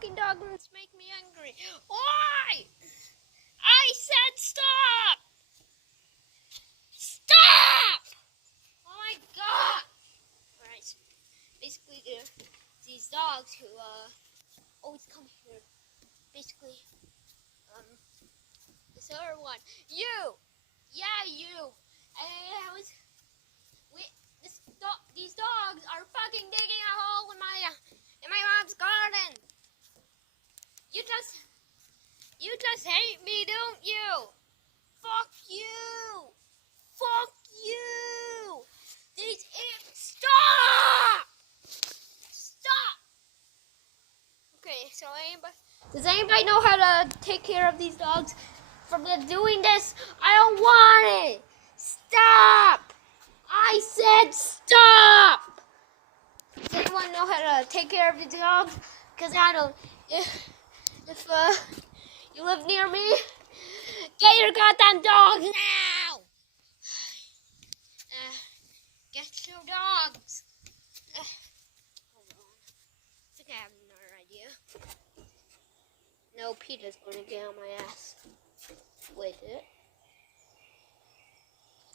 fucking dogs make me angry. Why? I said stop! Stop! Oh my god! Alright, so basically these dogs who always come here. Basically, this other one. You! Yeah, you! These dogs are fucking digging a hole in my mom's garden. You just hate me, don't you? Fuck you! Fuck you! Stop! Stop! Okay, so does anybody know how to take care of these dogs from doing this? I don't want it! Stop! I said stop! Does anyone know how to take care of the dogs? Because I don't. If you live near me, get your goddamn dogs now! Get your dogs! Hold on. I think I have another idea. No, Peter's gonna get on my ass. Wait it.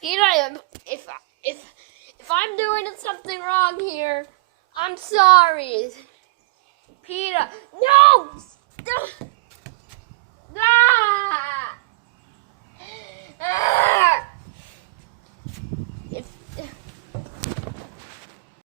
Peter, if I'm doing something wrong here, I'm sorry. Peter, no!